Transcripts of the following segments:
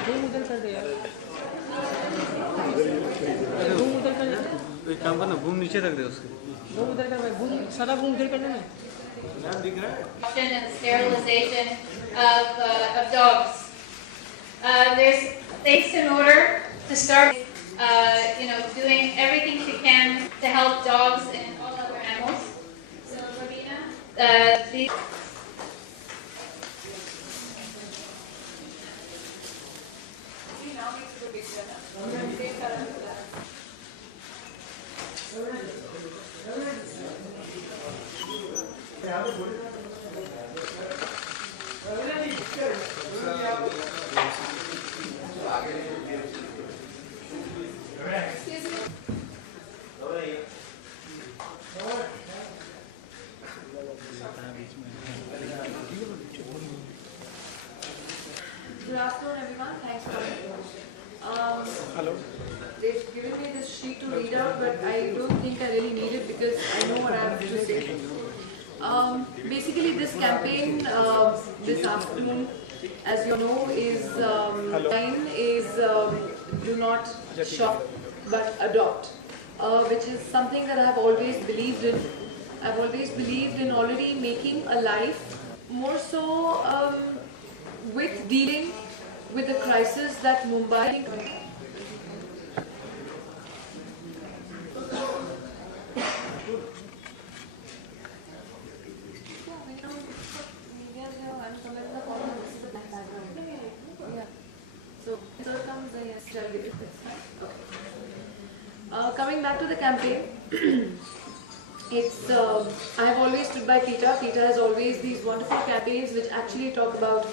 घूम उधर कर दे यार, घूम उधर कर दे। एक काम करना, घूम नीचे रख दे उसके। घूम उधर कर भाई, घूम सारा घूम उधर कर देना। दिख रहा है? And sterilization of dogs. There's things in order to start, doing everything she can to help dogs and all other animals. So, Ravina, Good afternoon, everyone. Thanks for coming. Hello. They've given me this sheet to read out, but I don't think I really need it because I know what I have to say. Basically, this campaign this afternoon, as you know, is do not shop but adopt, which is something that I have always believed in. I've always believed in already making a life, more so with dealing with the crisis that Mumbai. Coming back to the campaign, I have always stood by PETA. PETA has always these wonderful campaigns which actually talk about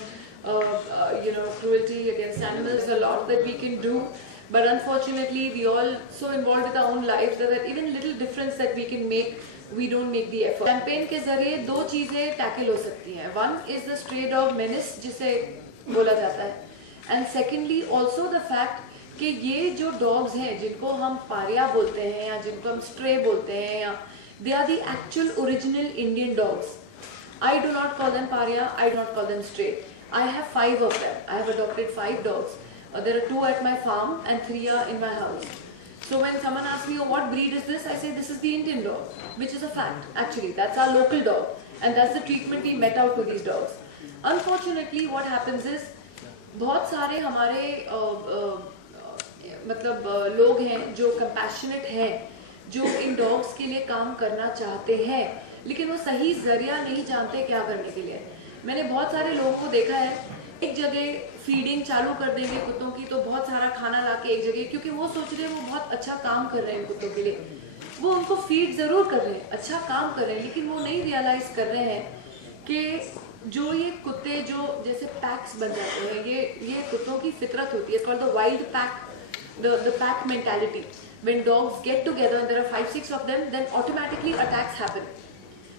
cruelty against animals. There's a lot that we can do, but unfortunately we all so involved with our own lives that even little difference that we can make, we don't make the effort. Campaign के जरिए दो चीजें tackle हो सकती हैं. One is the stray dog menace जिसे बोला जाता है, and secondly also the fact कि ये जो dogs हैं जिनको हम पारिया बोलते हैं या जिनको हम stray बोलते हैं या they are the actual original Indian dogs. I do not call them paria. I do not call them stray. I have 5 of them. I have adopted 5 dogs. There are 2 at my farm and 3 are in my house. So when someone asks me, oh, what breed is this? I say this is the Indian dog, which is a fact. Actually, that's our local dog, and that's the treatment we met out to these dogs. Unfortunately, what happens is, बहुत सारे हमारे लोग हैं जो compassionate हैं, जो इन dogs के लिए काम करना चाहते हैं, लेकिन वो सही जरिया नहीं जानते क्या करने के लिए. मैंने बहुत सारे लोगों को देखा है, एक जगह फीडिंग चालू कर देंगे कुत्तों की तो बहुत सारा खाना लाके एक जगह, क्योंकि वो सोच रहे हैं वो बहुत अच्छा काम कर रहे हैं कुत्तों के लिए, वो उनको फीड ज़रूर कर रहे हैं, अच्छा काम कर रहे हैं, लेकिन वो नहीं रियलाइज़ कर रहे हैं कि जो ये कुत्ते जो जैसे पैक्स बन जाते हैं, ये कुत्तों की फितरत होती है. Called the wild pack, the pack mentality. When dogs get together and there are 5-6 of them, then automatically attacks happen.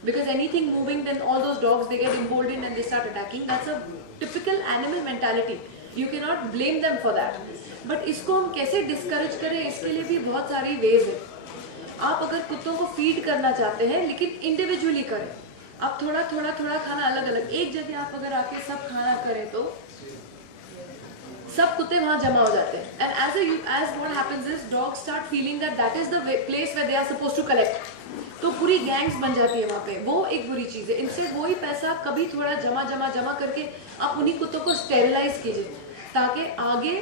Because anything moving, then all those dogs, they get emboldened and they start attacking. That's a typical animal mentality. You cannot blame them for that. But इसको हम कैसे discourage करें, इसके लिए भी बहुत सारी ways हैं. आप अगर कुत्तों को feed करना चाहते हैं, लेकिन individually करें. आप थोड़ा खाना अलग अलग, एक जगह आप अगर आके सब खाना करें तो सब कुत्ते वहाँ जमा हो जाते हैं. And as what happens is dogs start feeling that is the place where they are supposed to collect. तो पूरी गैंग्स बन जाती है वहाँ पे. वो एक बुरी चीज़ है. इनसे वही पैसा कभी थोड़ा जमा करके आप उन्हीं कुत्तों को स्टेरिलाइज कीजिए ताकि आगे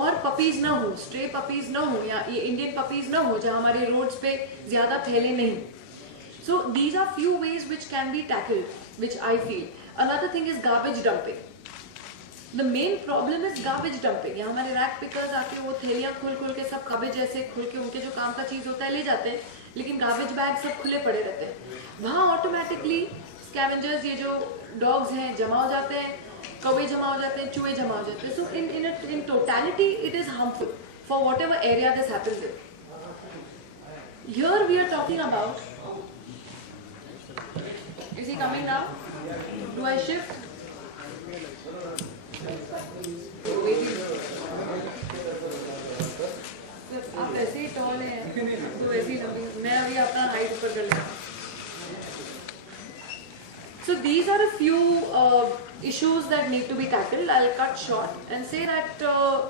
और पपीज ना हो, स्ट्रे पपीज ना हो या ये इंडियन पपीज ना हो जहाँ हमारे रोड्स पे ज़्यादा फैले नहीं. So these are few ways which can be tackled, which I feel. Another thing is garbage dumping. The main problem is garbage dumping. यहाँ हमारे रैक पिकर्स आके वो थैलियाँ खोल के सब काबे जैसे खोल के उनके जो काम का चीज़ होता है ले जाते हैं, लेकिन गार्बेज बैग सब खुले पड़े रहते हैं. वहाँ ऑटोमेटिकली स्कैवेंजर्स, ये जो डॉग्स हैं, जमा हो जाते हैं, कौवे जमा हो जाते हैं, चूहे जमा हो जाते हैं. सो in totality it is harmful for whatever area this happens in. Here we are talking about. Is he coming now? Do I shift? आप ऐसे ही टॉल हैं तो ऐसे ही लंबी, मैं अभी अपना हाइट ऊपर कर लूँ. So these are a few issues that need to be tackled. I'll cut short and say that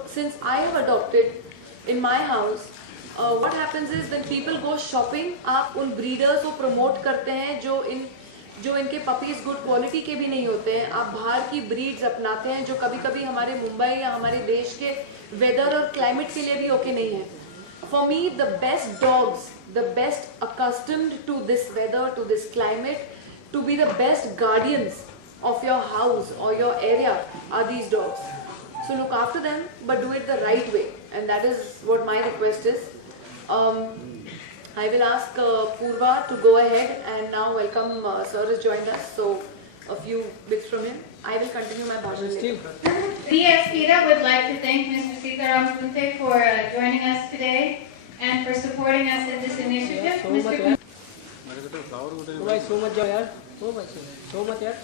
since I have adopted in my house, what happens is when people go shopping, आप उन breeders को promote करते हैं जो इनके puppies good quality के भी नहीं होते हैं. आप बाहर की breeds अपनाते हैं जो कभी-कभी हमारे मुंबई या हमारे देश के weather और climate के लिए भी okay नहीं है. For me, the best dogs, the best accustomed to this weather, to this climate, to be the best guardians of your house or your area are these dogs. So look after them, but do it the right way, and that is what my request is. I will ask Purva to go ahead, and now welcome sir has joined us, so a few bits from him. I will continue my bhashan later. We at PETA would like to thank Mr. Sitaram Kunte for joining us today and for supporting us in this initiative. सो मत यार, मेरे को तो flower ओ भाई सो मत जाओ यार, ओ भाई सो मत यार.